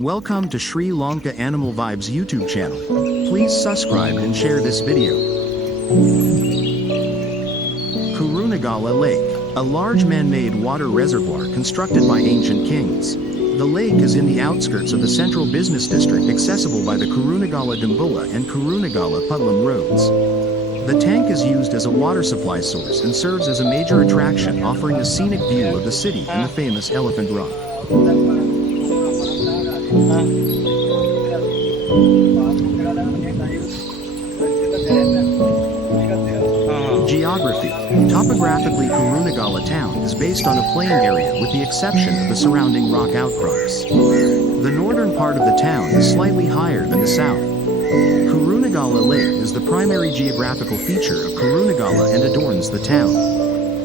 Welcome to Sri Lanka Animal Vibes YouTube channel. Please subscribe and share this video. Kurunegala Lake, a large man-made water reservoir constructed by ancient kings. The lake is in the outskirts of the central business district, accessible by the Kurunegala-Dambulla and Kurunegala-Puttlam roads. The tank is used as a water supply source and serves as a major attraction, offering a scenic view of the city and the famous Elephant Rock. Geography. Topographically, Kurunegala town is based on a plain area with the exception of the surrounding rock outcrops. The northern part of the town is slightly higher than the south. Kurunegala Lake is the primary geographical feature of Kurunegala and adorns the town.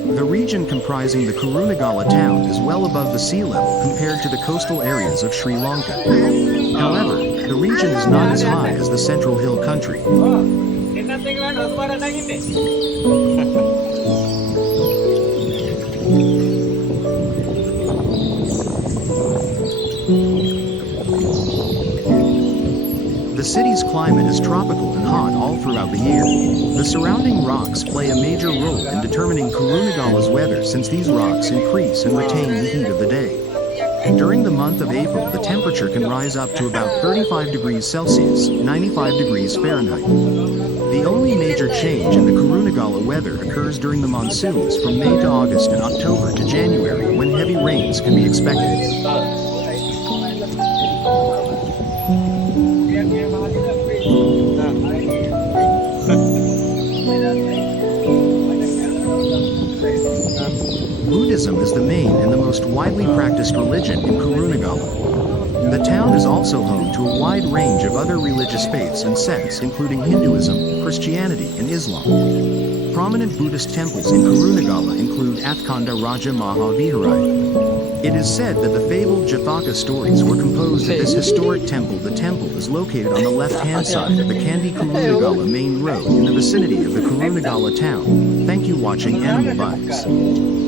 The region comprising the Kurunegala town is well above the sea level compared to the coastal areas of Sri Lanka. However, the region is not as high as the central hill country. The city's climate is tropical and hot all throughout the year. The surrounding rocks play a major role in determining Kurunegala's weather, since these rocks increase and retain the heat of the day. During the month of April, the temperature can rise up to about 35 degrees Celsius, 95 degrees Fahrenheit. The only major change in the Kurunegala weather occurs during the monsoons from May to August and October to January, when heavy rains can be expected. Buddhism is the main and the most widely practiced religion in Kurunegala. The town is also home to a wide range of other religious faiths and sects, including Hinduism, Christianity, and Islam. Prominent Buddhist temples in Kurunegala include Athkanda Raja Mahaviharai. It is said that the fabled Jathaka stories were composed at this historic temple. The temple is located on the left-hand side of the Kandy-Kurunegala main road in the vicinity of the Kurunegala town. Thank you watching Animal Vibes.